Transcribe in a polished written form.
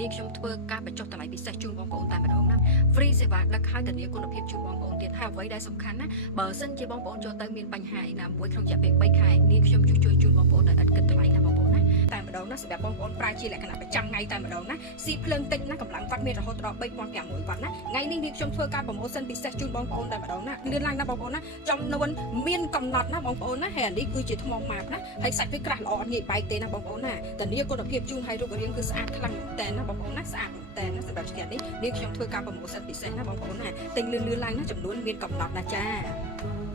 នាងខ្ញុំធ្វើការបញ្ចុះតម្លៃពិសេសជូនបងប្អូនតែម្ដងណា free សេវាដឹកហើយធានាគុណភាពជូនបងប្អូនទៀតហើយអ្វីដែលសំខាន់ណាបើសិនជាបងប្អូនចូលទៅមានបញ្ហាអីណាមួយក្នុងរយៈពេល3ខែនាងខ្ញុំជួយជូនបងប្អូនដោយឥតគិតថ្លៃណាបងប្អូនណាតែម្ដងណាសម្រាប់បងប្អូនប្រើជាលក្ខណៈប្រចាំថ្ងៃតែម្ដងណាស៊ីភ្លើងតិចណាកម្លាំងវ៉ាត់មានរហូតដល់3500វ៉ាត់ណាថ្ងៃនេះនាងខ្ញុំធ្វើការប្រម៉ូសិនពិសេសជូនបងប្អូនតែម្ដងណាលឿនឡើងណាបងប្អូនណាចំនួនមានកំណត់ណាបងប្អូនណាហើយអានេះគឺជាថ្មម៉ាបណាហើយសាច់វាក្រាស់ល្អអត់ងាយបែកទេណាបងប្អូនណាធានាគុណភាពជូនហើយរូបរាងគឺស្អាតខ្លាំងមែនតើណាបងប្អូនណាស្អាតមែនតើណាសម្រាប់ឆ្កែនេះនាងខ្ញុំធ្វើការប្រម៉ូសិនពិសេសណាបងប្អូនណាទិញលឿនឡើងណាចំនួនមានកំណត់ណាចា